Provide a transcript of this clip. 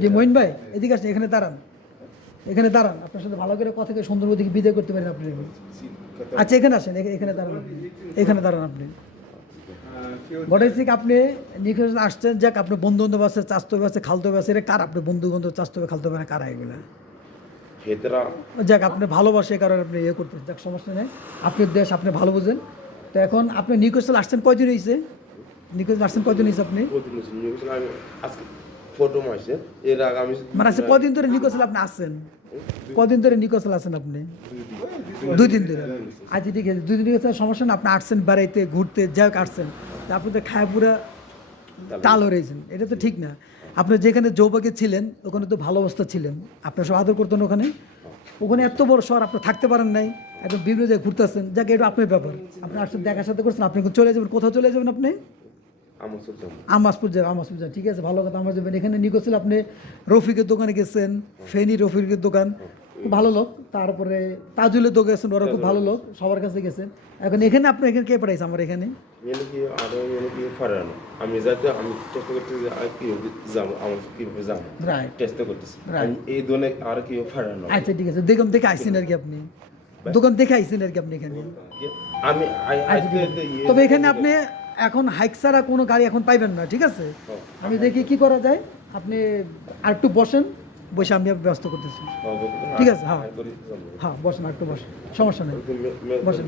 যে মঈন ভাই এদিকে আসেন, এখানে দাঁড়ান, এখানে দাঁড়ান, আপনার সাথে ভালো করে কথা সুন্দর থেকে বিদায় করতে পারেন আপনি। আচ্ছা এখানে আসেন, এখানে দাঁড়ান আপনি, এখানে দাঁড়ান আপনি। ঘটেছে কি আপনি নিখোঁজ আসছেন, যাক আপনি বন্ধু বান্ধব আছে, চাস্তো আছে, খালতো আছে, এটা কার আপনি বন্ধু বান্ধব চাস্তো খালতো হবে কারা এগুলো? যাক আপনি ভালোবাসে কারণ আপনি ইয়ে করতেন, যাক সমস্যা নেই, আপনার দেশ আপনি ভালো বোঝেন। তো এখন আপনি নিখোঁজ আসছেন কয়দিন হয়েছে? নিখোঁজ আসছেন কয়দিন হয়েছে আপনি? মানে আজকে কদিন ধরে নিখোঁজ আপনি আসছেন? কদিন ধরে নিখোঁজ আছেন আপনি? 2 দিন ধরে। আচ্ছা ঠিক আছে, 2 দিন হচ্ছে সমস্যা না, আপনি আসছেন বেড়াইতে ঘুরতে, যাই হোক আসছেন, তা আপনি তো খায় পুরা তাল হয়েছেন, এটা তো ঠিক না। আপনি যেখানে যৌবাগে ছিলেন ওখানে তো ভালো অবস্থা ছিলেন, আপনার সব আদর করতেন ওখানে। ওখানে এত বড় শহর আপনি থাকতে পারেন নাই, একদম বিভিন্ন জায়গায় ঘুরতেছেন, যাকে এটা আপনার ব্যাপার, আপনি আসছেন দেখার সাথে করছেন, আপনি চলে যাবেন, কোথাও চলে যাবেন আপনি? আমাজপুর যাবেন, আমাজপুর যাবেন, ঠিক আছে ভালো কথা, আমার যাবেন। এখানে নিখোঁজ ছিল আপনি রফিকের দোকানে গেছেন, ফেনী রফিকের দোকান, খুব ভালো লোক। তারপরে তাজুলের দোকানে গেছেন, ওরা খুব ভালো লোক, সবার কাছে গেছেন। এখন এখানে আপনি এখানে কে পাঠাইছে আমার এখানে? আমি যাতে আমি চেষ্টা করতেছি যে আর কি যাবো, আমার কিভাবে যাবো রাইট, চেষ্টা করতেছি রাইট। এই দোনে আর কি ফারানো। আচ্ছা ঠিক আছে, দেখুন দেখে আইসেন আর কি আপনি, দোকান দেখে আইসেন আর কি আপনি এখানে। আমি আচ্ছা, ঠিক আছে। তবে এখানে আপনি এখন হাইক ছাড়া কোনো গাড়ি এখন পাইবেন না, ঠিক আছে? আমি দেখি কি করা যায়, আপনি আর একটু বসেন, বসে আমি ব্যস্ত করতেছি, ঠিক আছে? হ্যাঁ হ্যাঁ বসেন, আর একটু বসেন, সমস্যা নেই, বসেন।